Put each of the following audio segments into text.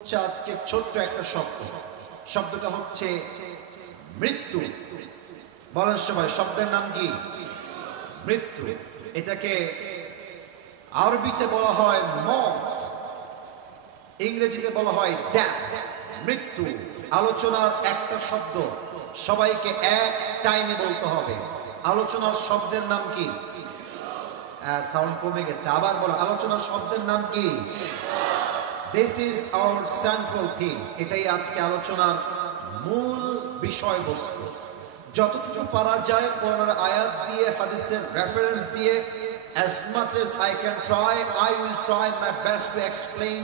হচ্ছে আজকে ছোট্ট একটা শব্দ। শব্দটা হচ্ছে মৃত্যু। বলার সময় শব্দের নাম কি? মৃত্যু। এটাকে আরবিতে বলা হয় মত, ইংরেজিতে বলা হয় ডেথ, মৃত্যু। আলোচনার একটা শব্দ সবাইকে এক টাইমে বলতে হবে। আলোচনার শব্দের নাম কি? সাউন্ড কমে গেছে, আবার বলো। আলোচনার শব্দের নাম কি? This is our central theme. এটাই আজকে আলোচনার মূল বিষয়বস্তু। যতটুকু পারা যায় কোরআনের আয়াত দিয়ে, হাদিসের রেফারেন্স দিয়ে, as much as I can try, I will try my best to explain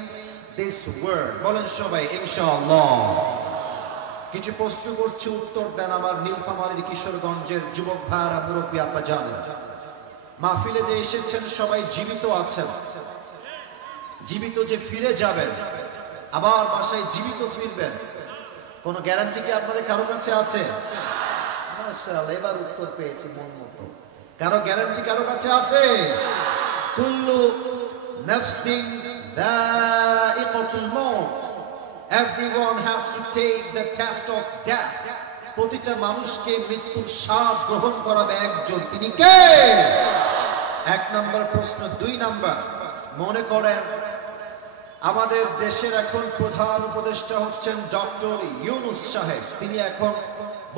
this word. বলেন সবাই ইনশাআল্লাহ। কিছু প্রশ্ন করছি, উত্তর দেন আমার নীলফামারীর কিশোরগঞ্জের যুবক ভাইরা, মুরব্বী আপা জানেন। মাহফিলে যে এসেছেন সবাই জীবিত আছেন, জীবিত যে ফিরে যাবেন, আবার বাসায় জীবিত ফিরবেন, কোন গ্যারান্টি কি আপনাদের কারো কাছে আছে? মাশাআল্লাহ, এবার উত্তর পেয়েছি মন মতো। কারো গ্যারান্টি কারো কাছে আছে? কুল্লু নাফসিন যায়িকাতুল মাউত, everyone has to take the test of death. প্রতিটা মানুষকে মৃত্যুর স্বাদ গ্রহণ করাবে একজন, তিনি কে? এক নম্বর প্রশ্ন। দুই নাম্বার, মনে করেন আমাদের দেশের এখন প্রধান উপদেষ্টা হচ্ছেন ডক্টর ইউনূস সাহেব। তিনি এখন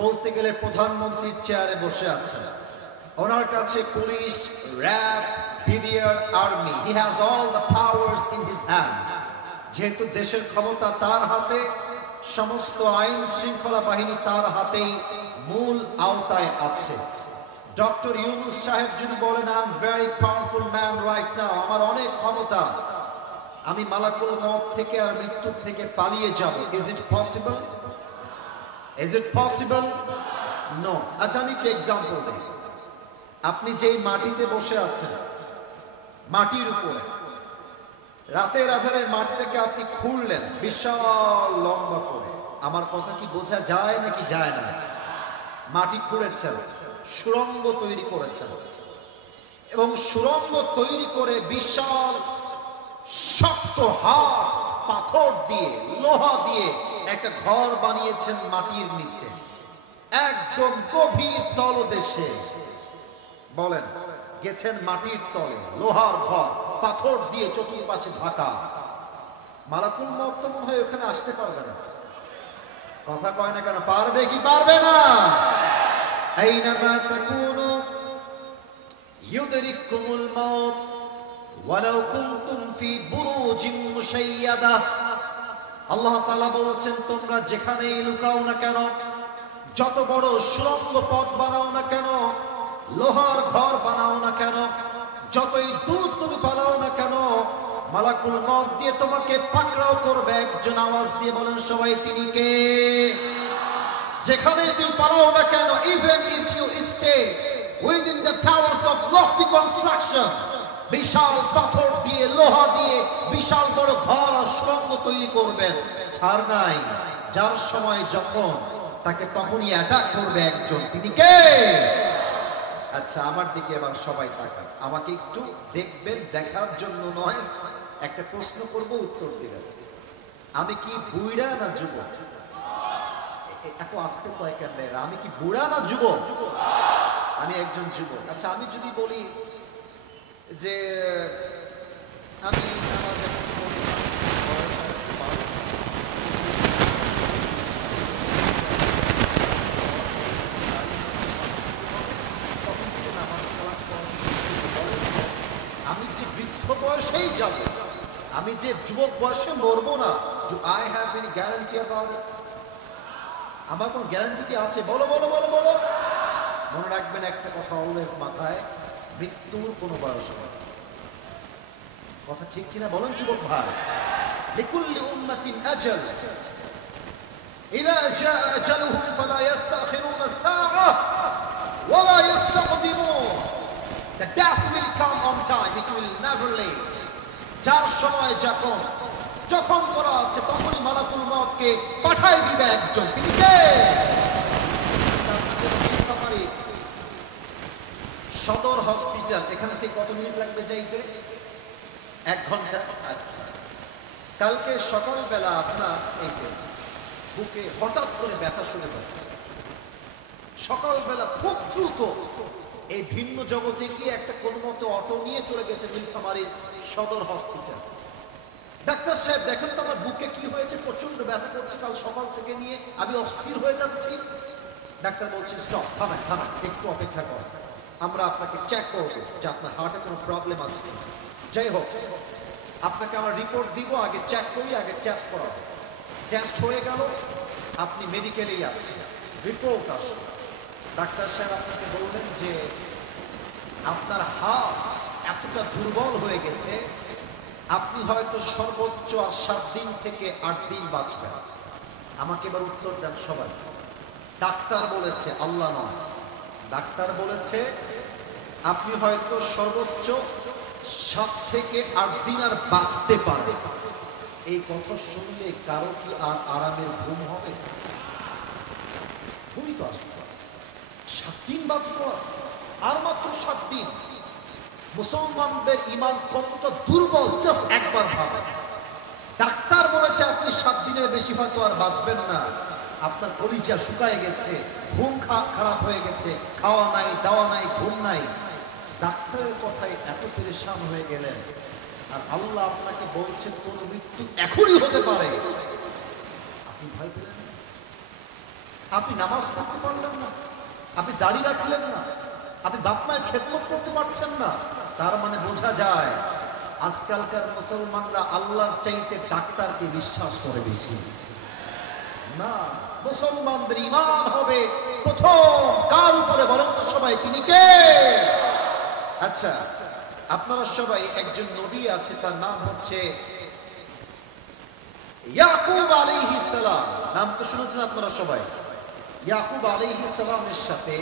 বলতে গেলে প্রধানমন্ত্রীর চেয়ারে বসে আছেন। ওনার কাছে police, RAB, BDR, army, he has all the powers in his hand. যেহেতু দেশের ক্ষমতা তার হাতে, সমস্ত আইন শৃঙ্খলা বাহিনী তার হাতেই মূল আওতায় আছে। ডক্টর ইউনূস সাহেব যদি বলেন, I am very powerful man right now, আমার অনেক ক্ষমতা, আমি মালাকুল মউত থেকে আর মৃত্যু থেকে পালিয়ে যাব, is it possible? Is it possible? No. আচ্ছা, আমি একটা এক্সাম্পল দিই। আপনি যেই মাটিতে বসে আছেন, মাটির উপরে রাতের আধারে মাটিটাকে আপনি খুঁড়লেন বিশাল লম্বা করে। আমার কথা কি বোঝা যায় নাকি যায় না? মাটি খুঁড়েছেন, সুড়ঙ্গ তৈরি করেছেন, এবং সুড়ঙ্গ তৈরি করে বিশাল শক্ত হাত পাথর দিয়ে, লোহা দিয়ে একটা ঘর বানিয়েছেন মাটির নিচে, একদম গভীর তলদেশে। বলেন, গেছেন মাটির তলে, লোহার ঘর, পাথর দিয়ে চতুর্পাশে ঢাকা। মালাকুল মউত তো মনে হয় ওখানে আসতে পারবে না। কথা কয় না কেন? পারবে কি পারবে না? আইনামা তাকুনু ইউদরিকুমুল মাউত ওয়ালাউ কুনতুম ফি বুরুজিন মুশাইয়াদা। আল্লাহ তাআলা বলেছেন, তোমরা যেখানেই লুকাও না কেন, যত বড় সুড়ঙ্গ পথ বানাও না কেন, লোহার ঘর বানাও না কেন, যতই দূর তুমি পালাও না কেন, মালাকুল মউত দিয়ে তোমাকে পাকড়াও করবে একজন। আওয়াজ দিয়ে বলেন সবাই, তিনি কে? যেখানেই তুমি পালাও না কেন, even if you stay within the towers of lofty construction, বিশাল পাথর দিয়ে, লোহা দিয়ে বিশাল বড় ঘর, সুড়ঙ্গ তৈরি করবেন, ছাড় নাই। যার সময় যখন তাকে তখনই অ্যাটাক করবে একজন, তিনি কে? আচ্ছা, আমার দিকে এবার সবাই তাকান, আমাকে একটু দেখবেন, দেখার জন্য নয়। একটা প্রশ্ন করব, উত্তর দিবেন। আমি কি বুড়া না যুবক? এত আসতে কয় কেন? আমি কি বুড়া না যুবক? আমি একজন যুবক। আচ্ছা, আমি যদি বলি যে আমি আমি যে বৃদ্ধ বয়সেই যাব, আমি যে যুবক বয়সে মরবো না, do I have any guarantee about it? আমার কোনো গ্যারান্টি কি আছে? বলো বলো বলো বলো। মনে রাখবেন একটা কথা অলওয়েজ মাথায়, মৃত্যুর কোনো বয়স নেই। কথা ঠিক কিনা বলেন যুবক ভাই? লিকুল্লি উম্মাতিন আজাল, ইযা জা আজালুহুম ফালা ইস্তাখিরুনা সাআহ ওয়ালা ইস্তাকদিমুন। The death will come on time, it will never late. যার সময় যখন করা আছে তখনই মালাকুল মউতকে পাঠাই দিবে একজন, তিনি কে? সদর হসপিটাল, এখান থেকে কত মিনিট লাগবে যাইতে? 1 ঘন্টা। আচ্ছা, কালকে সকালবেলা আপনার এই যে বুকে হঠাৎ করে ব্যথা শুরু হচ্ছে, সকালবেলা খুব দ্রুত এই ভিন্ন জগতে গিয়ে একটা কোনো মতো অটো নিয়ে চলে গেছে নীলফামারীর সদর হসপিটাল। ডাক্তার সাহেব দেখেন তো আমার বুকে কি হয়েছে, প্রচন্ড ব্যথা করছে, কাল সকাল থেকে নিয়ে আমি অস্থির হয়ে যাচ্ছি। ডাক্তার বলছে স্টপ, থামেন থামেন, একটু অপেক্ষা করেন, আমরা আপনাকে চেক করবো যে আপনার হার্টে কোনো প্রবলেম আছে কিনা। যাই হোক, আপনাকে আমরা রিপোর্ট দিব, আগে চেক করি, আগে টেস্ট করাবো। টেস্ট হয়ে গেল, আপনি মেডিকেলেই আছেন, রিপোর্ট আসলো। ডাক্তার সাহেব আপনাকে বললেন যে আপনার হার্ট এতটা দুর্বল হয়ে গেছে, আপনি হয়তো সর্বোচ্চ আর 7 দিন থেকে 8 দিন বাঁচবেন। আমাকে এবার উত্তর দেন সবাই। ডাক্তার বলেছে, আল্লাহ নয়, ডাক্তার বলেছে আপনি হয়তো সর্বোচ্চ 7 থেকে 8 দিন আর বাঁচতে পারেন। এই কথা শুনলে কারো কি আর আরামের ঘুম হবে? ঘুমই তো আসবে। 7 দিন বাঁচব, আর মাত্র 7 দিন। মুসলমানদের ঈমান কতটা দুর্বল জাস্ট একবার ভাবেন। ডাক্তার বলেছে আপনি 7 দিনের বেশি হয়তো আর বাঁচবেন না, আপনার কলিজা শুকায় গেছে, ঘুম খারাপ হয়ে গেছে, খাওয়া নাই, দাওয়া নাই, ঘুম নাই। ডাক্তারের কথায় এত পেরেশান হয়ে গেলেন, আর আল্লাহ আপনাকে বলছেন তোর মৃত্যু এখনই হতে পারে। আপনি ভয় পেলেন না? আপনি নামাজ পড়তে পারলেন না, আপনি দাড়ি রাখলেন না, আপনি বাপ মায়ের খেদমত করতে পারছেন না। তার মানে বোঝা যায় আজকালকার মুসলমানরা আল্লাহর চাইতে ডাক্তারকে বিশ্বাস করে বেশি। না, মুসলমানদের ঈমান হবে প্রথম কার উপরে বলেন তো সবাই, তিনি কে? আচ্ছা, আপনারা সবাই, একজন নবী আছে, তার নাম হচ্ছে ইয়াকুব আলাইহিস সালাম। নাম তো শুনেছেন আপনারা সবাই। ইয়াকুব আলাইহিস সালামের সাথে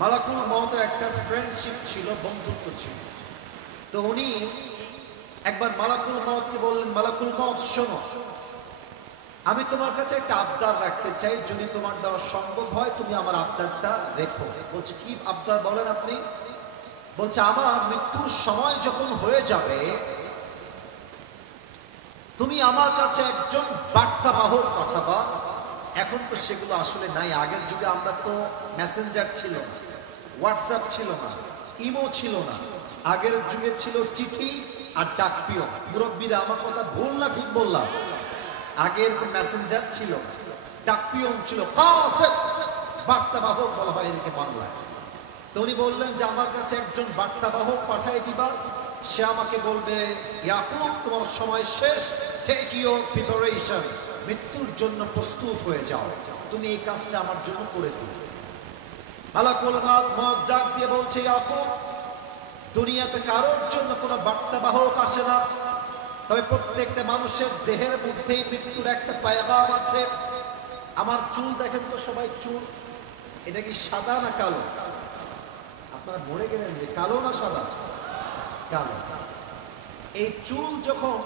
মালাকুল মউতের একটা ফ্রেন্ডশিপ ছিল, বন্ধুত্ব ছিল। তো উনি একবার মালাকুল মউতকে বললেন, মালাকুল মউত শোনো, আমি তোমার কাছে একটা আবদার রাখতে চাই, যদি তোমার দ্বারা সম্ভব হয় তুমি আমার আবদারটা রেখো। বলছে কি আবদার বলেন আপনি? বলছে আমার মৃত্যুর সময় যখন হয়ে যাবে তুমি আমার কাছে একজন বার্তাবাহক পাঠাবা। এখন তো সেগুলো আসলে নাই, আগের যুগে আমরা তো মেসেঞ্জার ছিল না, হোয়াটসঅ্যাপ ছিল না, ইমো ছিল না, আগের যুগে ছিল চিঠি আর ডাকপিয়ন। মুরব্বীরা আমার কথা ভুল না ঠিক বললাম? আগের মেসেঞ্জার ছিল, ডাকপিয়ন ছিল, কাসেদ, বার্তাবাহক বলা হয় এদিকে বাংলায়। তো উনি বললেন যে আমার কাছে একজন বার্তাবাহক পাঠাই দিবা, সে আমাকে বলবে ইয়াকুব তোমার সময় শেষ, টেক ইউর প্রিপারেশন, মৃত্যুর জন্য প্রস্তুত হয়ে যাও, তুমি এই কাজটা আমার জন্য করে দিও। মালাকুল মউত ডাক দিয়ে বলছে ইয়াকুব, দুনিয়াতে কারোর জন্য কোনো বার্তাবাহক আসে না, তবে প্রত্যেকটা মানুষের দেহের মধ্যেই মৃত্যুর একটা পয়গাম আছে। আমার চুল দেখেন তো সবাই, চুল এটা কি সাদা না কালো? আপনারা মরে গেলেন যে কালো না সাদা? কালো। এই চুল যখন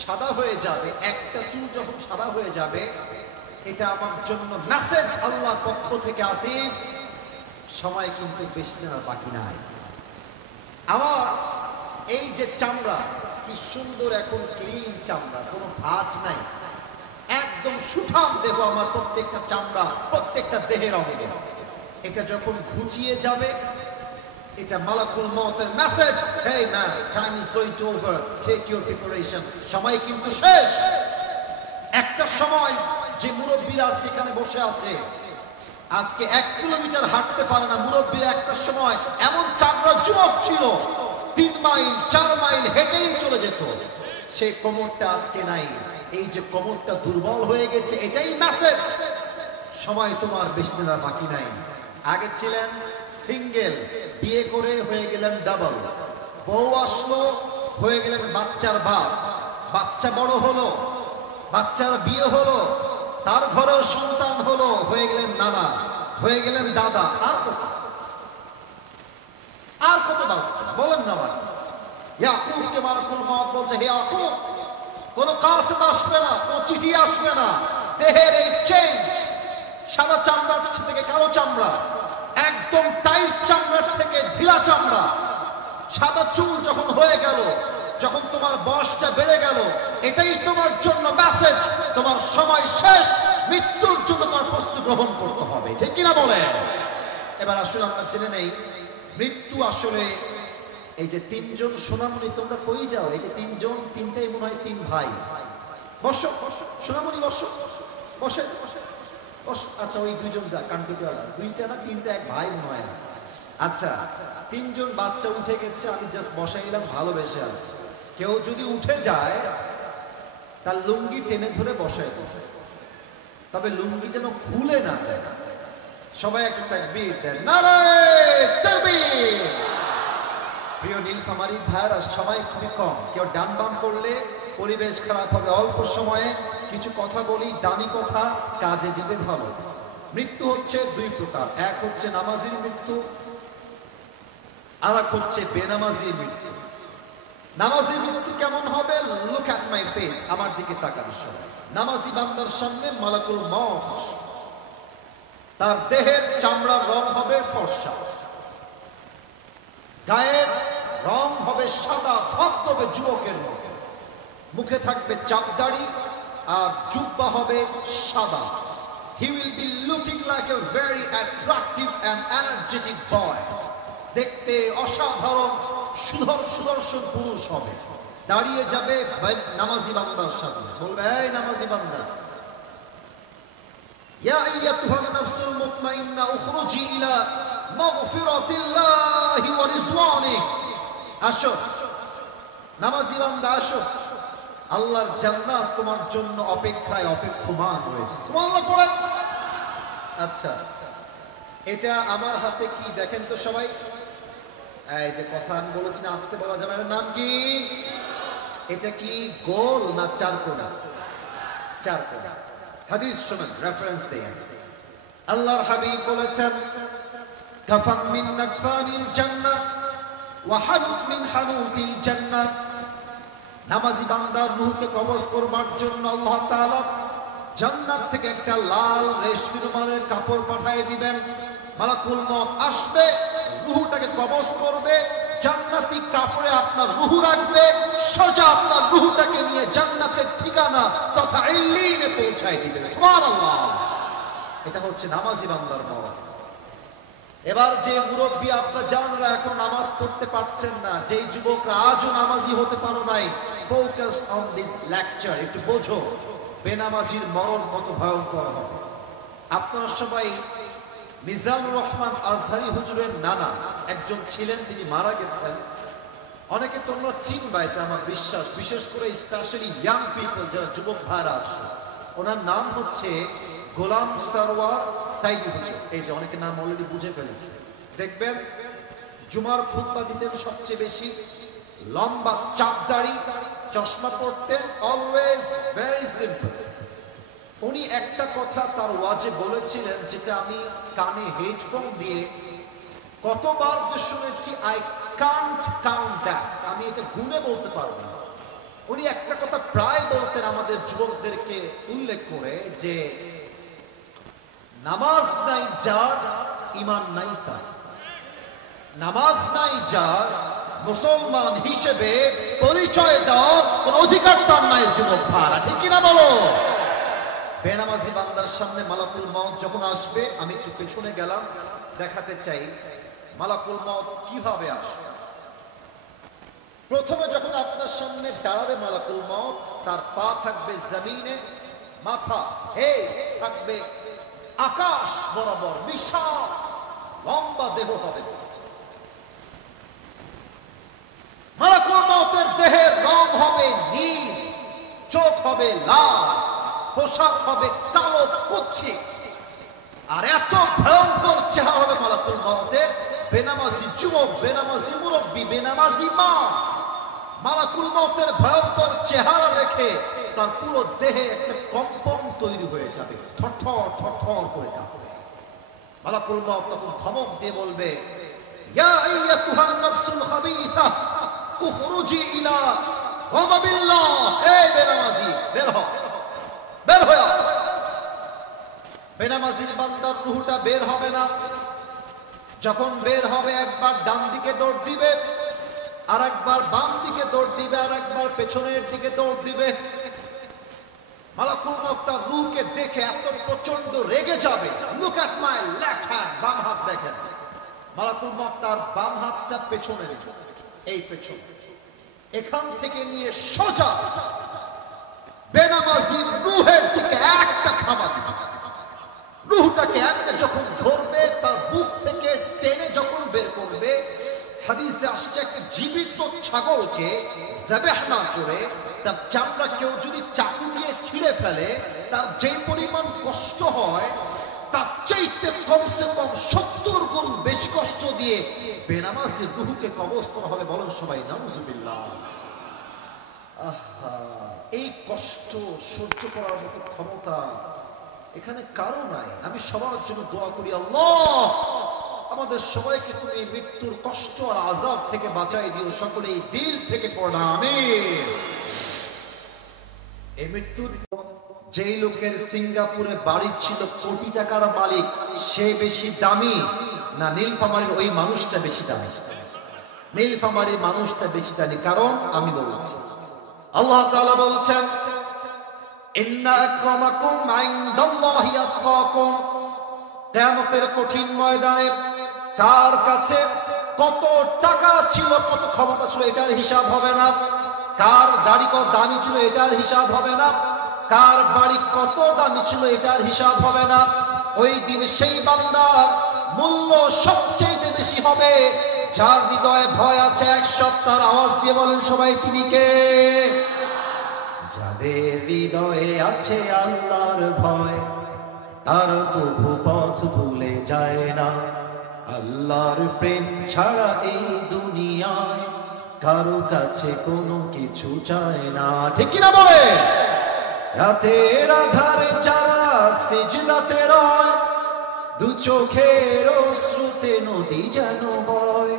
সাদা হয়ে যাবে, একটা চুল যখন সাদা হয়ে যাবে, এটা আমার জন্য মেসেজ আল্লাহর পক্ষ থেকে আসিফ, সময় কিন্তু বেশি দিন আর বাকি নাই। আমার এই যে চামড়া, কি সুন্দর এখন ক্লিন চামড়া, কোনো ভাঁজ নাই, একদম সুঠাম দেহ আমার প্রত্যেকটা চামড়া, প্রত্যেকটা দেহের অঙ্গে। এটা যখন ঘুচিয়ে যাবে, এটা মালাকুল মউতের message, hey man, time is going to over, take your preparation, সময় কিন্তু শেষ। একটা সময় যে মুরব্বীরা আজকে এখানে বসে আছে, আজকে 1 কিলোমিটার হাঁটতে পারে না, মুরব্বীরা একটা সময় এমন তাগড়া যুবক ছিল, 3 মাইল 4 মাইল হেঁটেই চলে যেত। সেই কোমরটা আজকে নাই। এই যে কোমরটা দুর্বল হয়ে গেছে, এটাই মেসেজ, সময় তোমার বেশি দিন আর বাকি নাই। আগে ছিলেন সিঙ্গেল, বিয়ে করে হয়ে গেলেন ডাবল, বউ আসলো, হয়ে গেলেন বাচ্চার বাপ, বাচ্চা বড় হলো, বাচ্চার বিয়ে হলো, তার ঘরেও সন্তান হলো, হয়ে গেলেন নানা, হয়ে গেলেন দাদা। আর কত বাঁচবে বলেন না? আমার ইয়াকুবকে মালাকুল মউত বলছে, হে ইয়াকুব, কোনো কাসেদ আসবে না, কোনো চিঠি আসবে না, দেহের এই চেঞ্জ, সাদা চামড়ার থেকে কালো চামড়া, একদম টাইট চামড়ার থেকে ঢিলা চামড়া, সাদা চুল যখন হয়ে গেল, যখন তোমার বয়সটা বেড়ে গেল, এটাই তোমার জন্য মেসেজ, তোমার সময় শেষ, মৃত্যুর জন্য তোমার প্রস্তুতি গ্রহণ করতে হবে, ঠিক কিনা বলে? এবার আসলে আমরা জেনে নেই মৃত্যু আসলে এই যে তিনজন সোনামণি, তোমরা কই যাও? এই যে তিনজন, তিনটাই মনে হয় তিন ভাই। বসো সোনামণি, বসো, বসে বসে বসো। আচ্ছা, ওই দুইজন যা কান্টুকিওয়ালা, দুইটা না তিনটা, এক ভাই মনে হয় না। আচ্ছা, তিনজন বাচ্চা উঠে গেছে, আমি জাস্ট বসাইলাম ভালোবেসে। আর কেউ যদি উঠে যায় তার লুঙ্গি টেনে ধরে বসাই বসে, তবে লুঙ্গি যেন খুলে না যায়। সবাই একটা তাকবীর দেন, নারায়ে তাকবীর। প্রিয় নীলফামারীর ভাইরা সবাই খুবই কম, কেউ ডান বাম করলে পরিবেশ খারাপ হবে। অল্প সময়ে কিছু কথা বলি, দামি কথা কাজে দিবে ভালো। মৃত্যু হচ্ছে দুই প্রকার, এক হচ্ছে নামাজির মৃত্যু, আর এক হচ্ছে বেনামাজির মৃত্যু। নামাজির মৃত্যু কেমন হবে? লুক অ্যাট মাই ফেস, আমার দিকে তাকান সবাই। নামাজি বান্দার সামনে মালাকুল মউত আসবে, তার দেহের চামড়ার রং হবে ফর্সা, গায়ের রং হবে সাদা ধবধবে যুবকের মতো, মুখে থাকবে চাপদাড়ি আর জুব্বা হবে সাদা। He will be looking like a very attractive and energetic boy. দেখতে অসাধারণ সুদর্শন পুরুষ হবে। দাঁড়িয়ে যাবে নামাজি বান্দার সাথে, বলবে, এই নামাজি বান্দা, ইয়া আইয়াতুহান নাফসুল মুতমাইন্না উখরুজি ইলা মাগফিরাতিল্লাহি ওয়া রিজওয়ানিহি। আসো নামাজি বান্দা, আসো, আল্লাহর জান্নাত তোমার জন্য অপেক্ষায় অপেক্ষমান রয়েছে। সুবহানাল্লাহ পড়েন। আচ্ছা, এটা আমার হাতে কি দেখেন তো সবাই। এই যে কথা আমি বলেছি না আস্তে বলা যাবে, এর নাম কি? এটা কি গোল না চারকোনা? চারকোনা। হাদিস শুনুন, রেফারেন্স দেন। আল্লাহর হাবিব বলেছেন, কাফাম মিন নাকফানিল জান্নাহ ওয়া হানুত মিন হানুতিল জান্নাহ। নামাজি বান্দার রূহকে কবজ করবার জন্য আল্লাহ তাআলা জান্নাত থেকে একটা লাল রেশমি রুমালের কাপড় পাঠিয়ে দিবেন। মালাকুল মউত আসবে, রূহটাকে কবজ করবে, জান্নাতি কাপড়ে আপনার রূহ রাখবে, সোজা আপনার রূহটাকে নিয়ে জান্নাতের ঠিকানা তথা ইল্লিনে পৌঁছায় দিবে। সুবহানাল্লাহ। এটা হচ্ছে নামাজি বান্দার মওত। এবার যে মুরব্বী আব্বা জানরা এখন নামাজ পড়তে পারছেন না, যেই যুবকরা আজও নামাজি হতে পারো নাই, ফোকাস অন দিস লেকচার, একটু বোঝো বেনামাজির মরণ কত ভয়ঙ্কর হবে। আপনারা সবাই মিজানুর রহমান আজহারি হুজুরের নানা একজন ছিলেন, তিনি মারা গেছেন। অনেকে তোমরা চিনবা, এটা আমার বিশ্বাস, বিশেষ করে স্পেশালি ইয়াং পিপল, যারা যুবক ভাইরা আছে। ওনার নাম হচ্ছে গোলাম সরওয়ার সাইদি হুজুর। এই যে অনেকে নাম অলরেডি বুঝে ফেলেছে। দেখবেন জুমার খুতবা দিতেন সবচেয়ে বেশি, লম্বা চাপদাড়ি, চশমা পরতেন, অলওয়েজ ভেরি সিম্পল। উনি একটা কথা তার ওয়াজে বলেছিলেন, যেটা আমি কানে হেডফোন দিয়ে কতবার যে শুনেছি, আই কান্ট কাউন্ট দ্যাট, আমি এটা গুণে বলতে পারবো না। উনি একটা কথা প্রায় বলতেন আমাদের যুবকদেরকে উল্লেখ করে, যে নামাজ নাই যার, ঈমান নাই তার। নামাজ নাই যার, মুসলমান হিসেবে পরিচয় দেওয়ার কোন অধিকার তার নাই। যুবক ভাইরা, ঠিক কিনা বলো? বেনামাজি বান্দার সামনে মালাকুল মউত যখন আসবে, আমি একটু পেছনে গেলাম, দেখাতে চাই মালাকুল মউত কিভাবে আসবে। প্রথমে যখন আপনার সামনে দাঁড়াবে মালাকুল মউত, তার পা থাকবে জমিনে, মাথা থাকবে আকাশ বরাবর, বিশাল লম্বা দেহ হবে। মালাকুল মউতের দেহের রং হবে নীল, চোখ হবে লাল, পোশাক হবে কালো কুৎসিত, আর এত ভয়ঙ্কর চেহারা হবে মালাকুল মউতের। বেনামাজি যুবক, বেনামাজি মুরব্বী, বেনামাজি মা, মালাকুল মউতের ভয়ঙ্কর চেহারা দেখে তার পুরো দেহে একটা কম্পন তৈরি হয়ে যাবে, থরথর থরথর করে কাঁপবে। মালাকুল মউত তখন ধমক দিয়ে বলবে, ইয়া আইয়াতুহান নাফসুল খাবিথা উখরুজি ইলা গাযাবিল্লাহ। হে বেনামাজি, বের হ, বের হও। বেনামাজির বান্দার রূহটা বের হবে না। যখন বের হবে, একবার ডান দিকে দৌড় দিবে, আর একবার বাম দিকে দৌড় দিবে, আর একবার পেছনের দিকে দৌড় দিবে। মালাকুল মউত তার রূহকে দেখে এত প্রচন্ড রেগে যাবে, look at my left hand, বাম হাত দেখেন। মালাকুল মউত তার বাম হাতটা পেছনে নিয়ে, এই পেছনে, এখান থেকে নিয়ে সোজা বেনামাজির রূহের দিকে একটা খামা দিবে। রূহটাকে এমনি যখন ধরবে, তার বুক থেকে টেনে যখন বের করবে, হাদিসে আসছে একটা জীবিত ছাগলকে যাবেহ না করে তার চামড়া কেউ যদি চাকু দিয়ে ছিঁড়ে ফেলে, তার যে পরিমাণ কষ্ট হয় তার চাইতে কমসে কম 70 গুণ বেশি কষ্ট দিয়ে বেনামাজির রূহকে কবজ করা হবে। বলেন সবাই নাউজুবিল্লাহ। আহা, এই কষ্ট সহ্য করার মতো ক্ষমতা এখানে কারো নাই। আমি সবার জন্য দোয়া করি, আল্লাহ আমাদের সবাইকে তুমি মৃত্যুর কষ্ট আর আযাব থেকে বাঁচাই দিও, সকলে এই দিল থেকে পড়া আমিন। এই মৃত্যুর যেই লোকের সিঙ্গাপুরে বাড়ি ছিল, কোটি টাকার মালিক, সে বেশি দামি না নীলফামারীর ওই মানুষটা বেশি দামি? নীলফামারীর মানুষটা বেশি দামি। কারণ আমি বলছি, আল্লাহ তাআলা বলছেন, ইন্না আকরামাকুম ইনদাল্লাহি আতকাকুম। কিয়ামতের কঠিন ময়দানে কার কাছে কত টাকা ছিল, কত ক্ষমতা ছিল, এটার হিসাব হবে না। কার গাড়ি কত দামি ছিল, এটার হিসাব হবে না। কার বাড়ি কত দামি ছিল, এটার হিসাব হবে না। ওই দিন সেই বান্দার মূল্য সবচেয়ে বেশি হবে যার হৃদয়ে ভয় আছে। এক সপ্তাহ আওয়াজ দিয়ে বলেন সবাই, তিনি কে? যাদের হৃদয়ে আছে আল্লাহর ভয়, তারা তবু পথ ভুলে যায় না। আল্লাহর প্রেম ছাড়া এই দুনিয়ায় কারো কাছে কোনো কিছু চায় না। ঠিক কিনা বলে? রাতের আধারে যারা সিজদাতে রয়, দু চোখের অশ্রুতে নদী যেন বয়।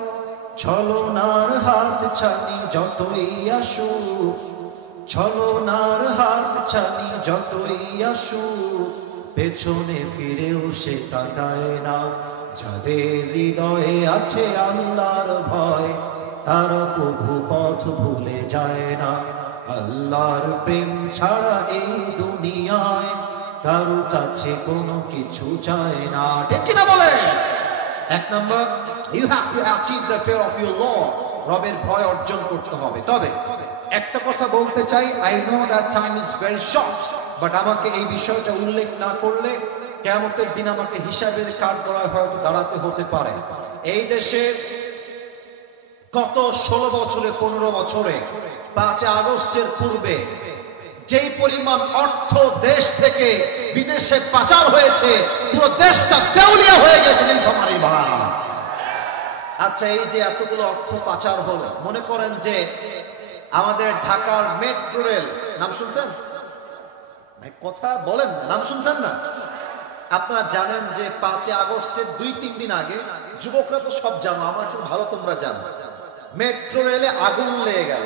ছলনার হাত ছানি যতই আসুক, ছলনার হাত ছানি যতই আসুক, পেছনে ফিরেও সে তাকায় না। যাদের হৃদয়ে আছে আল্লাহর ভয়, তারা প্রভু পথ ভুলে যায় না। আল্লাহর প্রেম ছাড়া এই দুনিয়ায় কারো কাছে কোনো কিছু চায় না। ঠিক কিনা বলে? এক নম্বর, you have to achieve the fear of your Lord. রবের ভয় অর্জন করতে হবে। তবে একটা কথা বলতে চাই, I know that time is very short, but আমাকে এই বিষয়টা উল্লেখ না করলে কিয়ামতের দিন আমাকে হিসাবের কাঠগড়ায় হয়তো দাঁড়াতে হতে পারে। এই দেশে গত 16 বছরে 15 বছরে 5 আগস্টের পূর্বে যেই পরিমাণ অর্থ দেশ থেকে বিদেশে পাচার হয়েছে, পুরো দেশটা দেউলিয়া হয়ে গেছে নীলফামারীর ভাই। আচ্ছা, এই যে এতগুলো অর্থ পাচার হলো, মনে করেন যে আমাদের ঢাকার মেট্রো রেল, নাম শুনছেন ভাই? কথা বলেন, নাম শুনছেন না? আপনারা জানেন যে 5 আগস্টের 2-3 দিন আগে, যুবকরা তো সব জানো, আমার চেয়ে ভালো তোমরা জানো, মেট্রো রেলে আগুন লেগে গেল।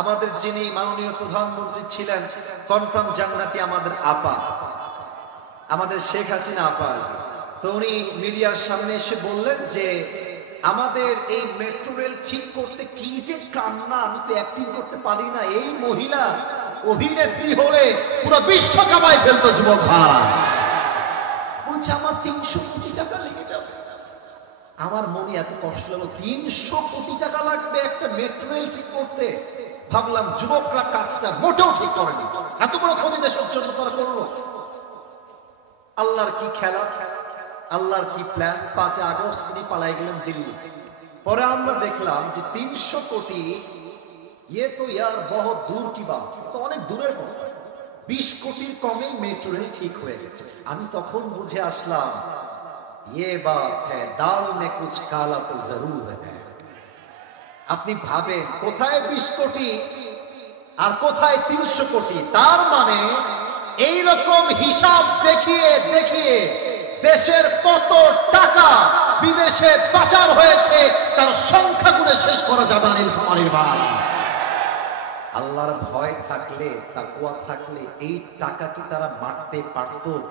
আমাদের যিনি মাননীয় প্রধানমন্ত্রী ছিলেন, কনফার্ম জান্নাতি আমাদের আপা, আমাদের শেখ হাসিনা আপা, তো উনি মিডিয়ার সামনে এসে বললেন যে আমাদের এই মেট্রো রেল ঠিক করতে কি যে কান্না, আমি তো অ্যাক্টিং করতে পারি না। এই মহিলা অভিনেত্রী হলে পুরো বিশ্ব কামাই ফেলতো যুবক ভাই। বলছে আমার 300 কোটি টাকা লেগে যাবে। আমার মনে এত কষ্ট হলো, 300 কোটি টাকা লাগবে একটা মেট্রো রেল ঠিক করতে। ভাবলাম যুবকরা কাজটা মোটেও ঠিক করেনি, এত বড় ক্ষতি দেশের জন্য তারা করলো। আল্লাহর কি খেলা, আল্লাহর কি প্ল্যান। 5 আগস্ট তিনি পালাই গেলেন দিল্লি। পরে আমরা দেখলাম যে 300 কোটি, ইয়ে তো ইয়ার বহুত দূর কি বাত, তো অনেক দূরের কথা। 20 কোটির কমেই মেট্রো রেল ঠিক হয়ে গেছে। আমি তখন বুঝে আসলাম, ये बात है दाल में कुछ काला तो जरूर है। আপনি ভাবেন কোথায় 20 কোটি আর কোথায় 300 কোটি? তার মানে এই রকম হিসাব দেখিয়ে দেখিয়ে দেশের কত টাকা বিদেশে পাচার হয়েছে তার সংখ্যা গুণে শেষ করা যাবে না নীলফামারীর ভাই। আল্লাহর ভয় থাকলে, তাকওয়া থাকলে এই টাকা কি তারা মারতে পারতো?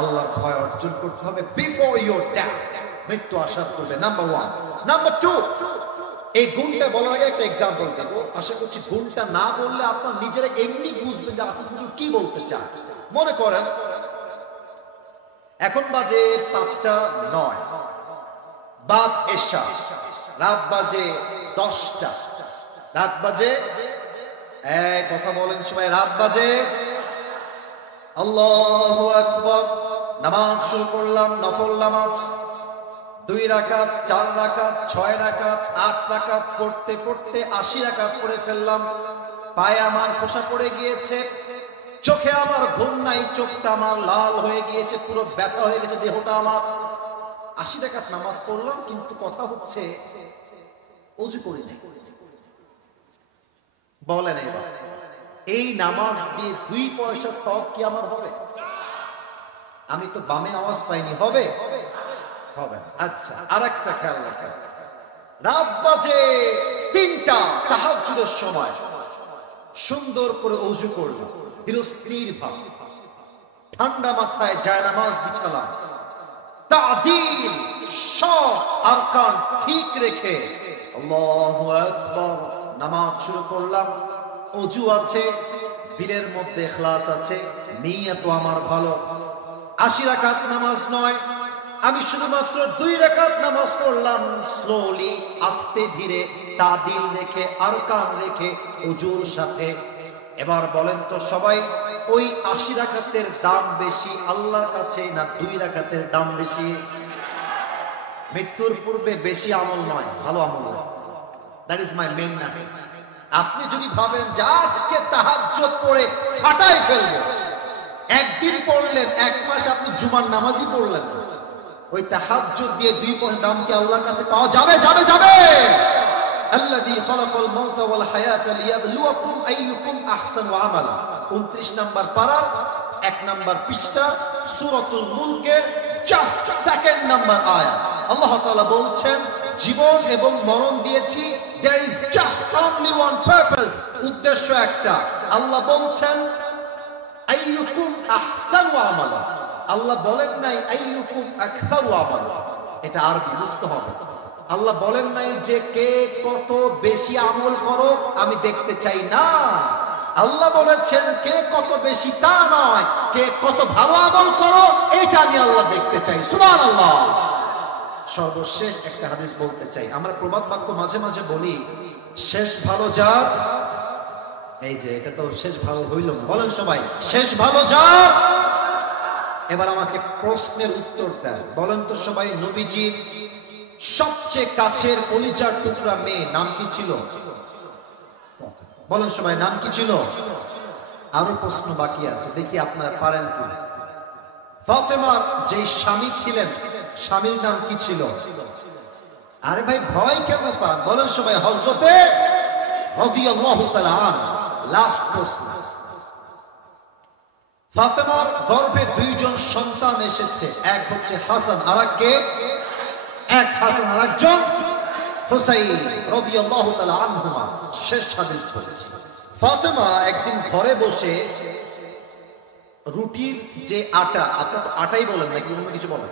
আল্লাহর ভয় অর্জন করতে হবে বিফোর ইওর ডেথ। মৃত্যু আসার পূর্বে। নাম্বার 1, নাম্বার 2, এই গুণটা বলার আগে একটা এক্সাম্পল দেব। আশা করছি গুণটা না বললে আপনার নিজেরা এমনি বুঝবেন যে আসিফ হুজুর কি বলতে চায়। মনে করেন এখন বাজে 5:09, বাদ এশা, রাত বাজে 10টা, রাত বাজে কথা বলেন সবাই, রাত বাজে, আল্লাহু আকবার, নামাজ শুরু করলাম, নফল নামাজ 2 রাকাত, 4 রাকাত, 6 রাকাত, 8 রাকাত পড়তে পড়তে 80 রাকাত পড়ে ফেললাম। পায়ে আমার খোসা পড়ে গিয়েছে, চোখে আমার ঘুম নাই, চোখটা আমার লাল হয়ে গিয়েছে, পুরো ব্যথা হয়ে গেছে দেহটা আমার। 80 রাকাত নামাজ পড়লাম, কিন্তু কথা হচ্ছে ওযু করি নাই। বলেন এই নামাজ দিয়ে 2 পয়সা সওয়াব কি আমার হবে? আমি তো বামে আওয়াজ পাইনি, হবে? হবে না। আচ্ছা, আরেকটা খেয়াল রাখেন, রাত বাজে 3টা, তাহাজ্জুদের সময়, সুন্দর করে ওযু করব, বিরস্ত্রীর ভাব, ঠান্ডা মাথায় জায়নামাজ বিছালাম, তাদিল সব আরকান ঠিক রেখে আল্লাহু আকবার নামাজ শুরু করলাম। ওযু আছে, দিলের মধ্যে ইখলাস আছে, নিয়ত আমার ভালো। 80 রাকাত নামাজ নয়, আমি শুধুমাত্র 2 রাকাত নামাজ পড়লাম, স্লোলি, আস্তে ধীরে, তাদিল রেখে, আরকান রেখে, ওযুর সাথে। এবার বলেন তো সবাই, ওই 80 রাকাতের দাম বেশি আল্লাহর কাছে না 2 রাকাতের দাম বেশি? মৃত্যুর পূর্বে বেশি আমল নয়, ভালো আমল নয়। That is my main message. আপনি যদি ভাবেন যে আজকে তাহাজ্জুদ পড়ে ফাটাই ফেলবো, একদিন পড়লেন, 1 মাস আপনি জুমার নামাজই পড়লেন, ওই তাহাজ্জুদ দিয়ে 2 পয়সা দাম কি আল্লাহর কাছে পাওয়া যাবে? যাবে, যাবে। আল্লাযী খালাকাল মাউতা ওয়াল হায়াতা লিয়াবলুয়াকুম আইয়ুকুম আহসানু আমালা, 29 নাম্বার পারা, 1 নাম্বার পৃষ্ঠা, সূরাতুল মুলকের জাস্ট 2nd নাম্বার আয়াত। আল্লাহ তাআলা বলছেন, জীবন এবং মরণ দিয়েছি, there is just only one purpose, উদ্দেশ্য একটা। আল্লাহ বলছেন আইয়ুকুম আহসানু আমালা, আল্লাহ বলেন নাই আইয়ুকুম আকসারু আমালা। এটা আরবি বুঝতে হবে। আল্লাহ বলেন নাই যে কে কত বেশি আমল করো আমি দেখতে চাই, না। আল্লাহ বলেছেন কে কত বেশি তা নয়, কে কত ভালো আমল করো এটা আমি আল্লাহ দেখতে চাই। সুবহানাল্লাহ। সর্বশেষ একটা হাদিস বলতে চাই। আমরা প্রবাদ বাক্য মাঝে মাঝে বলি, শেষ ভালো যার, এই যে এটা তো শেষ ভালো হইল না, বলেন সবাই, শেষ ভালো যার। এবার আমাকে প্রশ্নের উত্তর দেন, বলেন তো সবাই, নবীজির সবচেয়ে কাছের কলিজার টুকরা মেয়ে নাম কি ছিল? বলেন সবাই, নাম কি ছিল? আরো প্রশ্ন বাকি আছে, দেখি আপনারা পারেন কিনা। ফাতেমার যে স্বামী ছিলেন, স্বামীর নাম কি ছিল? আরে ভাই ভয় কেন পান? বলেন সবাই, হযরতে রাদিয়াল্লাহু তাআলা আনহু। লাস্ট প্রশ্ন, ফাতেমার গর্ভে 2 জন সন্তান এসেছে, এক হচ্ছে হাসান, আর কে? এক হাসান আর একজন হুসাইন রাদিয়াল্লাহু তাআলা আনহুমা। শেষ হাদিস বলছি, ফাতেমা একদিন ঘরে বসে রুটির যে আটা, আপনারা তো আটাই বলেন নাকি অন্য কিছু বলেন?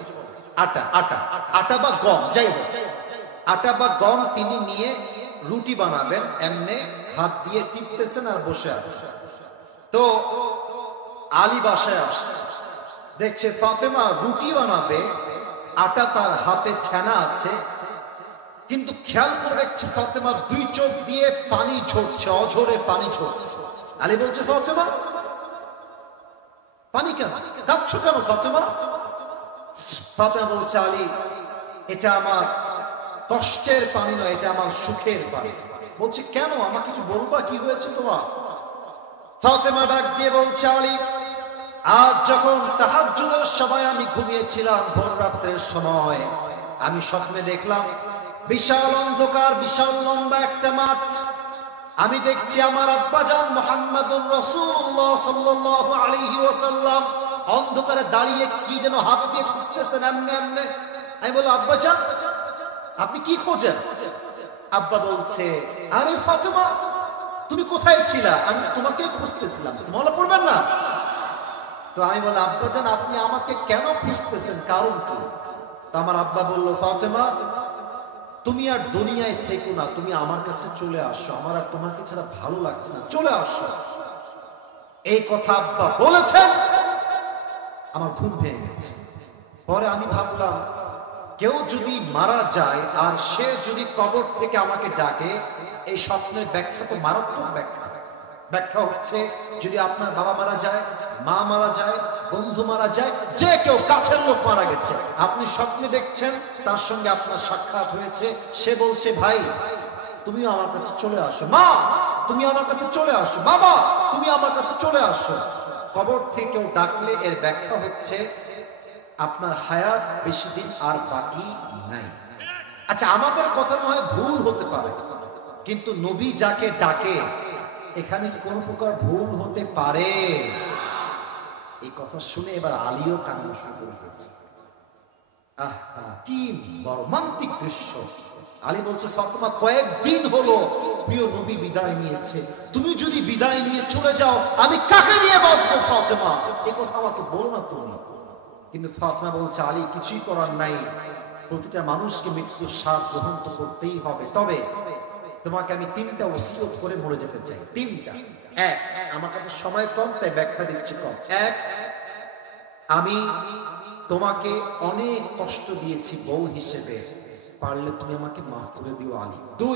আটা, আটা, আটা বা গম, যাই হোক, আটা বা গম তিনি নিয়ে রুটি বানাবেন, এমনে হাত দিয়ে টিপতেছেন আর বসে আছে। তো আলী বাসায় আসছে, দেখছে ফাতেমা রুটি বানাবে, আটা তার হাতে ছানা আছে, কিন্তু খেয়াল করে দেখছে ফাতেমার 2 চোখ দিয়ে পানি ঝরছে, অঝরে পানি ঝরছে। আলী বলছে, ফাতেমা পানি কেন, কাঁদছো কেন ফাতেমা? ফাতেমা বলছে, আলী এটা আমার কষ্টের পানি নয়, এটা আমার সুখের পানি। বলছে, কেন, আমার কিছু বলবা, কি হয়েছে তোমার? ফাতেমা ডাক দিয়ে বলছে, আলী আজ যখন তাহাজ্জুদের সময় আমি ঘুমিয়েছিলাম, ভোর রাত্রের সময়, আমি স্বপ্নে দেখলাম বিশাল অন্ধকার, বিশাল লম্বা একটা মাঠ। আমি দেখছি আমার আব্বাজান মুহাম্মাদুর রাসূলুল্লাহ সাল্লাল্লাহু আলাইহি ওয়াসাল্লাম অন্ধকারে দাঁড়িয়ে কি যেন হাত দিয়ে খুঁজতেছেন এমনে এমনে। আমি বলি, আব্বাজান আপনি কি খোঁজেন? আব্বা বলছে, আরে ফাতেমা তুমি কোথায় ছিলা? আমি তোমাকেই খুঁজতেছিলাম। সুবহানাল্লাহ পড়বেন না? তো আমি বলি, আব্বাজান আপনি আমাকে কেন খুঁজতেছেন, কারণ কি? তো আমার আব্বা বলল, ফাতেমা তুমি আর দুনিয়ায় থেকো না, তুমি আমার কাছে চলে আসো, আমার আর তোমাকে ছাড়া ভালো লাগছে না, চলে আসো। এই কথা আব্বা বলেছেন, আমার ঘুম ভেঙে গেছে। পরে আমি ভাবলাম, কেউ যদি মারা যায় আর সে যদি কবর থেকে আমাকে ডাকে, এই স্বপ্নের ব্যাখ্যা তো মারাত্মক ব্যাখ্যা। ব্যাখ্যা হচ্ছে, যদি আপনার বাবা মারা যায়, মা মারা যায়, বন্ধু মারা যায়, যে কেউ কাছের লোক মারা গেছে, আপনি স্বপ্নে দেখছেন তার সঙ্গে আপনার সাক্ষাৎ হয়েছে, সে বলছে ভাই তুমিও আমার কাছে চলে আসো, মা তুমি আমার কাছে চলে আসো, বাবা তুমি আমার কাছে চলে আসো। কবর থেকে কেউ ডাকলে এর ব্যাখ্যা হচ্ছে আপনার হায়াত বেশি দিন আর বাকি নাই। আচ্ছা, আমাদের কথা নয় ভুল হতে পারে, কিন্তু নবী যাকে ডাকে এখানে কোন প্রকার ভুল হতে পারে? এই কথা শুনে এবার আলীও কান্না শুরু করে ফেলছে। কি মর্মান্তিক দৃশ্য! আলী বলছে, ফাতেমা কয়েকদিন হলো প্রিয় নবী বিদায় নিয়েছে, তুমি যদি বিদায় নিয়ে চলে যাও আমি কাকে নিয়ে বাঁচবো ফাতেমা? এই কথা আমাকে বলো না তুমি। কিন্তু ফাতেমা বলছে, আলী কিছুই করার নাই, প্রতিটা মানুষকে মৃত্যুর স্বাদ গ্রহণ তো করতেই হবে, তবে তোমাকে আমি 3টা ওসিয়ত করে মরে যেতে চাই। 3টা। এক, আমার কাছে সময় কম তাই ব্যাখ্যা দিচ্ছি কম। এক, আমি তোমাকে অনেক কষ্ট দিয়েছি বউ হিসেবে, পারলে তুমি আমাকে মাফ করে দিও আলী। 2,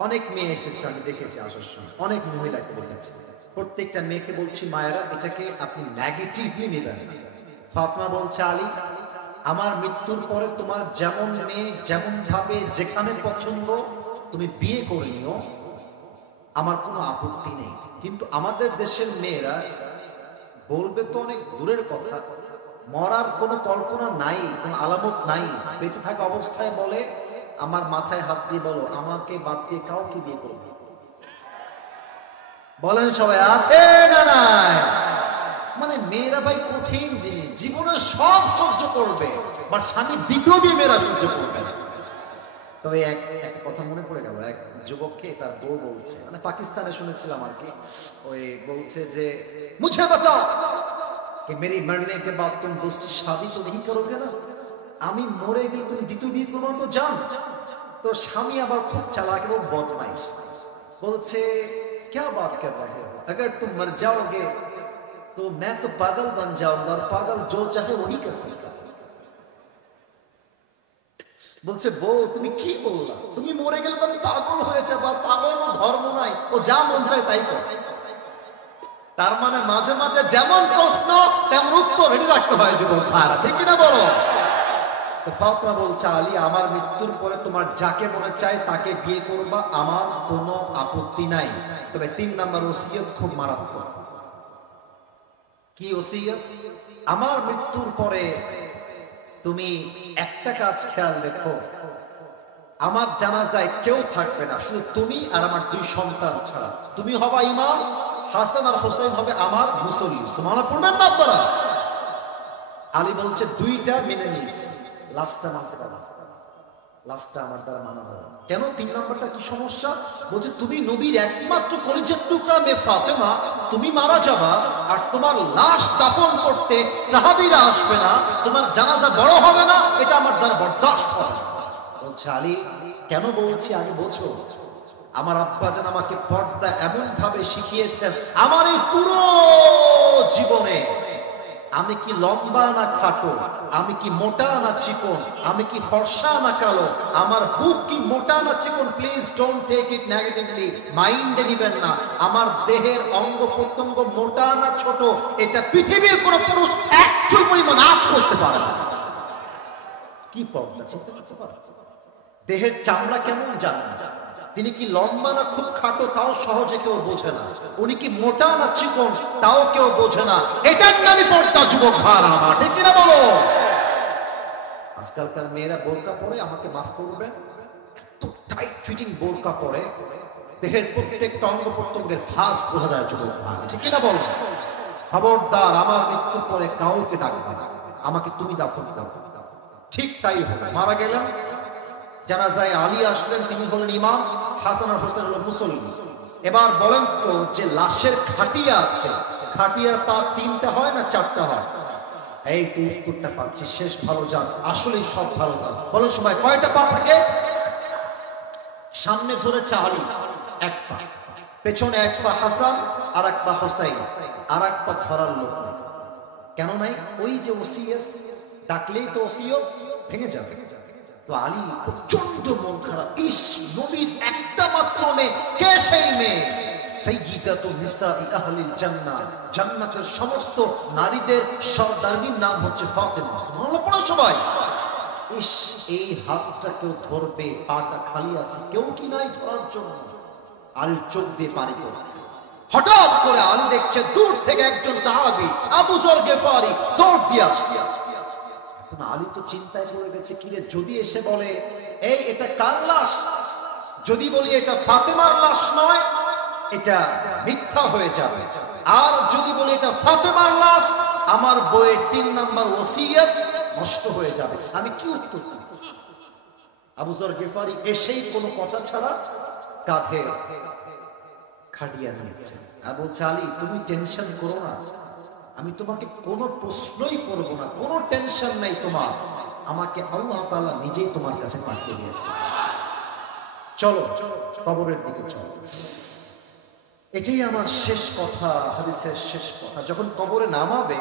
অনেক মেয়ে এসেছে, আমি দেখেছি আসার সময় অনেক মহিলাকে দেখেছি, প্রত্যেকটা মেয়েকে বলছি মায়েরা এটাকে আপনি নেগেটিভলি নেবেন না। ফাতেমা বলছে, আলী আমার মৃত্যুর পরে তোমার যেমন মেয়ে যেমন ভাবে যেখানে পছন্দ তুমি বিয়ে করে নিও, আমার কোনো আপত্তি নেই। কিন্তু আমাদের দেশের মেয়েরা বলবে তো অনেক দূরের কথা, মরার কোনো কল্পনা নাই, কোনো আলামত নাই, বেঁচে থাকা অবস্থায় বলে আমার মাথায় হাত দিয়ে বলো আমাকে বাদ দিয়ে কাউকে বিয়ে করবে? বলেন সবাই, আছে না নাই? মানে মেয়েরা ভাই কঠিন জিনিস, জীবনে সব সহ্য করবে, বা স্বামী দ্বিতীয় বিয়ে মেয়েরা সহ্য করবে না। তবে এক কথা মনে পড়ে গেল, এক যুবককে তার বউ বলছে, মানে পাকিস্তানে শুনেছিলাম আর কি, ওই বলছে যে মুঝে বাতাও कि मेरी मरने के बाद तुम दूसरी शादी तो नहीं करोगे ना, আমি মরে গেলে তুমি দ্বিতীয় বিয়ে করবে তো জান? তো স্বামী আবার খুব চালাক এবং বদমাইশ, বলছে क्या बात कर रहे हो, अगर तुम मर जाओगे तो मैं तो पागल बन जाऊंगा, और पागल जो चाहे वही कर सकता। বলছে বউ তুমি কি বললা, তুমি মরে গেলে তো আমি পাগল হয়ে যাবো, আর পাগল ধর্ম নাই, ও যা মন চায় তাই করে। তার মানে মাঝে মাঝে যেমন প্রশ্ন তেমন উত্তর রেডি রাখতে হয় যুবক, ঠিক কিনা বলো? তো ফাতেমা বলছে, আলী আমার মৃত্যুর পরে তোমার যাকে মনে চায় তাকে বিয়ে করবা, আমার কোনো আপত্তি নাই, তবে 3 নাম্বার ওসিয়ত খুব মারাত্মক। কি ওসিয়ত? আমার মৃত্যুর পরে তুমি একটা কাজ খেয়াল রেখো, আমার জানাজায় কেউ থাকবে না, শুধু তুমি আর আমার 2 সন্তান ছাড়া। তুমি হবা ইমাম, হাসান আর হোসেন হবে আমার মুসল্লি। সুবহানাল্লাহ পড়বেন না আপনারা? আলী বলছে 2টা মেনে নিয়েছি, লাস্টটা মানতে পারবো, লাস্টটা আমার দ্বারা মানা হবে। কেন? 3 নাম্বারটা কি সমস্যা? বলছে তুমি নবীর একমাত্র কলিজার টুকরা মেয়ে ফাতেমা, তুমি মারা যাবা আর তোমার লাশ দাফন করতে সাহাবীরা আসবে না, তোমার জানাজা বড় হবে না, এটা আমার দ্বারা বরদাস্ত হবে না। বলছে আলী কেন বলছি আগে বোঝো, আমার আব্বাজান আমাকে পর্দা এমন ভাবে শিখিয়েছেন, আমার এই পুরো জীবনে আমি কি লম্বা না খাটো, আমি কি মোটা না চিকন, আমি কি ফর্সা না কালো, আমার বুক কি মোটা না চিকন, please don't take it negatively, মাইন্ডে নিবেন না। আমার দেহের অঙ্গ প্রত্যঙ্গ মোটা না ছোট, এটা পৃথিবীর কোন পুরুষ একচুল পরিমাণ আঁচ করতে পারে না। কি পর্দা চিন্তা করতে পারে? দেহের চামড়া কেমন জানেন? তিনি কি লম্বা না খুব খাটো তাও সহজে কেউ বোঝে না, উনি কি মোটা না চিকন তাও কেউ বোঝে না, এটার নামই পর্দা যুবক ভাইরা আমার, ঠিক কিনা বলো? আজকালকার মেয়েরা বোরকা পরে, আমাকে মাফ করবেন, এত টাইট ফিটিং বোরকা পরে, দেহের প্রত্যেকটা অঙ্গ প্রত্যঙ্গের ভাঁজ বোঝা যায় যুবক ভাইরা, ঠিক কিনা বলো? খবরদার আমার মৃত্যুর পরে কাউকে ডাকবে না, আমাকে তুমি দাফন করো। ঠিক তাই হবে। মারা গেলেন, জানাজায় আলী আসলেন, তিনি হলেন ইমাম, হাসান আর হোসেন হলেন মুসল্লি। এবার বলেন তো, যে লাশের খাটিয়া আছে, খাটিয়ার পা 3টা হয় না 4টা হয়? এই তো উত্তরটা পাচ্ছি, শেষ ভালো জান, আসলেই সব ভালো জান। বলো সময় কয়টা পা থাকে? সামনে ধরেছে আলী এক পা, পেছনে এক পা হাসান আর এক পা হোসাইন, আর এক পা ধরার লোক নাই। কেন নাই? ওই যে ওসিয়ত, ডাকলেই তো ওসিয়ত ভেঙে যাবে। তো আলী প্রচন্ড মন খারাপ, ইস নবীর একটা মাত্র মেয়ে, কে সেই মেয়ে? সাইয়্যিদাতু নিসাই আহলিল জান্নাহ, জান্নাতের সমস্ত নারীদের সর্দারনির নাম হচ্ছে ফাতেমা। সুবহানাল্লাহ পড়ো সবাই। ইস এই হাতটা কেউ ধরবে, পাটা খালি আছে, কেউ কি নাই ধরার জন্য। আলীর চোখ দিয়ে পানি পড়ছে। হঠাৎ করে আলী দেখছে দূর থেকে একজন সাহাবী আবু যর গিফারি দৌড় দিয়ে আসছে। এখন আলী তো চিন্তায় পড়ে গেছে, কিরে যদি এসে বলে এই এটা কার লাশ, যদি বলি এটা ফাতেমার লাশ নয়, এটা মিথ্যা হয়ে যাবে। আর যদি বলি এটা ফাতেমার লাশ, আমার বইয়ের 3 নাম্বার ওসিয়ত নষ্ট হয়ে যাবে। আমি কি উত্তর দেব? আবু যর গিফারি এসেই কোনো কথা ছাড়া কাঁধে খাটিয়া নিয়েছে আর বলছে, আলী তুমি টেনশন করো না, আমি তোমাকে কোনো প্রশ্নই করব না, কোনো টেনশন নাই তোমার, আমাকে আল্লাহ তাআলা নিজেই তোমার কাছে পাঠিয়ে দিয়েছে। চলো কবরের দিকে চলো। এটাই আমার শেষ কথা, হাদিসের শেষ কথা। যখন কবরে নামাবে,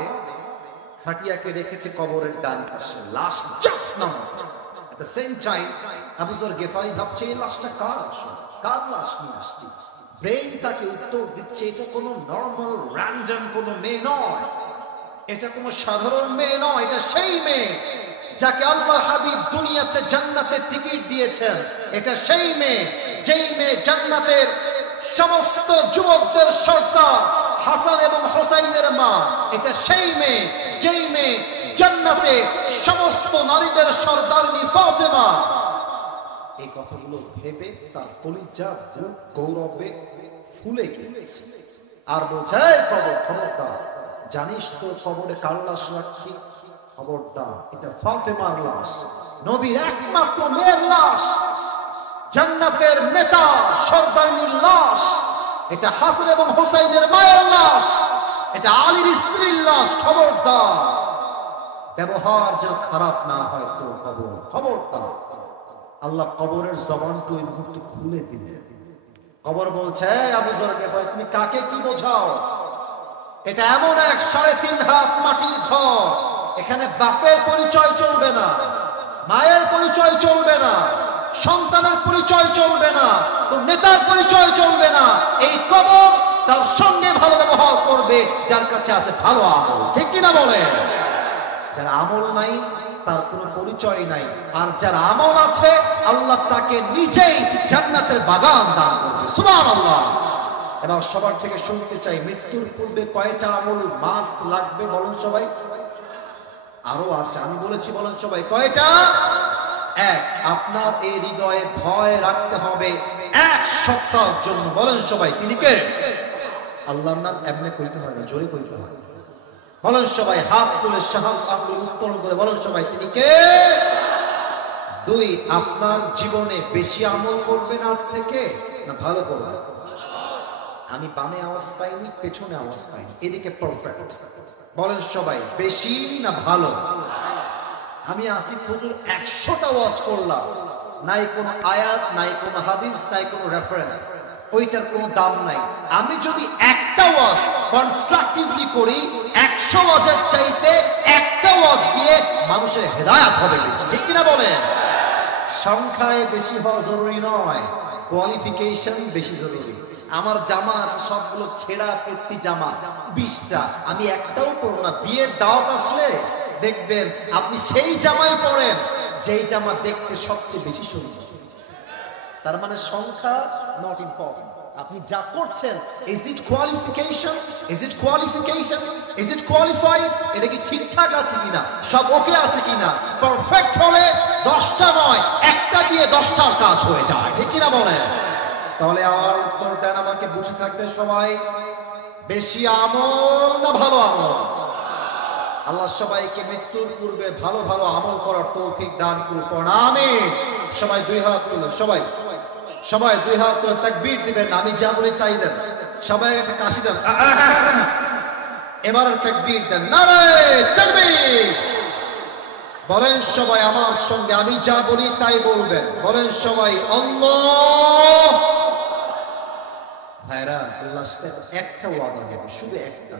খাটিয়াকে রেখেছে কবরের ডান পাশে, লাশ জাস্ট নামাবে। At the same time Abu Zar Ghifari ভাবছে এই লাশটা কার, কার লাশ নিয়ে আসছি। ব্রেইন তাকে উত্তর দিচ্ছে, এটা কোনো নর্মাল র্যান্ডম কোনো মেয়ে নয়, এটা কোনো সাধারণ মেয়ে নয়, এটা সেই মেয়ে যাকে আল্লাহর হাবিব দুনিয়াতে জান্নাতের টিকিট দিয়েছেন। এটা সেই মেয়ে, যেই মেয়ে জান্নাতের সমস্ত যুবকদের সর্দার হাসান এবং হোসাইনের মা। এটা সেই মেয়ে, যেই মেয়ে জান্নাতে সমস্ত নারীদের সর্দারনি ফাতেমা। এই কথাগুলো ভেবে তার কলিজা গৌরবে ফুলে গিয়েছে। আর বলছে, কবর খবরদার, জানিস তো কবরে কার লাশ রাখছি? খবরদার, এটা ফাতেমার লাশ, নবীর একমাত্র মেয়ের লাশ, জান্নাতের নেতা সর্দারনির লাশ। এটা হাসান এবং হোসাইনের মায়ের লাশ, এটা আলীর স্ত্রীর লাশ। খবরদার, ব্যবহার যেন খারাপ না হয় তোর কবর, খবরদার। আল্লাহ কবরের জবানকে ওই মুহূর্তে খুলে দিলেন। কবর বলছে, আবু যর গিফারি তুমি কাকে কি বোঝাও? এটা এমন এক 3.5 হাত মাটির ঘর, এখানে বাপের পরিচয় চলবে না, মায়ের পরিচয় চলবে না, সন্তানের পরিচয় চলবে না, তো নেতার পরিচয় চলবে না। এই কবর তার সঙ্গে ভালো ব্যবহার করবে যার কাছে আছে ভালো আমল, ঠিক কিনা বলে? যার আমল নাই তার কোনো পরিচয় নাই, আর যার আমল আছে আল্লাহ তাকে নিজেই জান্নাতের বাগান দান করবে। সুবহানাল্লাহ। এবার সবার থেকে শুনতে চাই, মৃত্যুর পূর্বে কয়টা আমল মাস্ট লাগবে বলুন সবাই? আরো আছে, আমি বলেছি, বলুন সবাই কয়টা? এক, আপনার এই হৃদয়ে ভয় রাখতে হবে 1 সপ্তাহের জন্য। বলেন সবাই তিনি কে? আল্লাহর নাম এমনি কইতে হয় না, জোরে কইতে হয়। বলেন সবাই হাত তুলে শাহাদাত আঙ্গুল উত্তোলন করে বলেন সবাই তিনি কে? 2, আপনার জীবনে বেশি আমল করবেন আজ থেকে না ভালো করবেন? আমি বামে আওয়াজ পাইনি, পেছনে আওয়াজ পাইনি, এদিকে পারফেক্ট। বলেন সবাই বেশি না ভালো? আমি আসিফ হুজুর 100টা ওয়াজ করলাম, নাই কোনো আয়াত, নাই কোনো হাদিস, নাই কোনো রেফারেন্স, ওইটার কোনো দাম নাই। আমি যদি একটা ওয়াজ কনস্ট্রাকটিভলি করি, 100 ওয়াজের চাইতে একটা ওয়াজ দিয়ে মানুষের হেদায়েত হবে, ঠিক কিনা বলেন? সংখ্যায় বেশি হওয়া জরুরি নয়, কোয়ালিফিকেশন বেশি জরুরি। আমার জামা আছে সবগুলো ছেঁড়া পেট্টি জামা 20টা, আমি একটাও পরবো না। বিয়ের দাওয়াত আসলে দেখবেন আপনি সেই জামাই পরেন যেই জামা দেখতে সবচেয়ে বেশি সুন্দর। তার মানে সংখ্যা নট ইম্পর্টেন্ট, আপনি যা করছেন is it qualification, is it qualification, is it qualified, এটা কি ঠিকঠাক আছে কিনা, সব ওকে আছে কিনা। পারফেক্ট হলে 10টা নয়, একটা দিয়ে 10টার কাজ হয়ে যায়, ঠিক কিনা বলেন? তাহলে আমার উত্তর দেন, আমাকে বুঝে থাকবে সবাই, বেশি আমল না ভালো আমল? আল্লাহ সবাইকে মৃত্যুর পূর্বে ভালো ভালো আমল করার তৌফিক দান করুন, আমিন। সবাই 2 হাত তুলে, সবাই 2 হাত তুলে তাকবীর দিবেন, আমি যা বলি তাই দেন। সবাই একটা কাশি দেন, এবার তাকবীর দেন, নারে তাকবীর। বলেন সবাই আমার সঙ্গে, আমি যা বলি তাই বলবেন। বলেন সবাই আল্লাহ। ভাইরা আল্লাহর সাথে একটা ওয়াদা হবে, শুধু একটা।